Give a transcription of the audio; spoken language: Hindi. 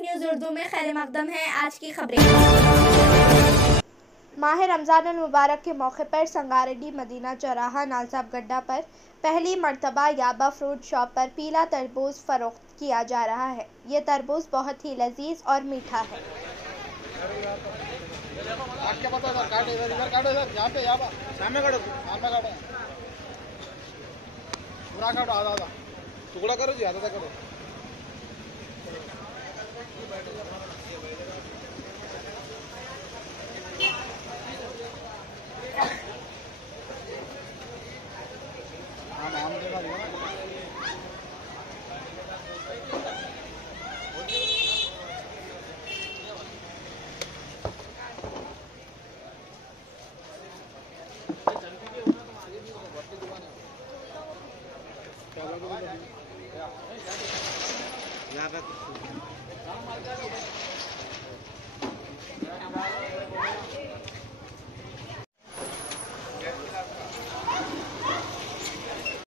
न्यूज़ उर्दू में खैर मकदम है। आज की खबरें। माह रमज़ान अल मुबारक के मौके पर संगारेड्डी मदीना चौराहा नालसाब गड्ढा पर पहली मरतबा याबा फ्रूट शॉप पर पीला तरबूज फ़रोख्त किया जा रहा है। ये तरबूज बहुत ही लजीज और मीठा है। टुकड़ा करो जी, आधा करो। आम देगा यहाँ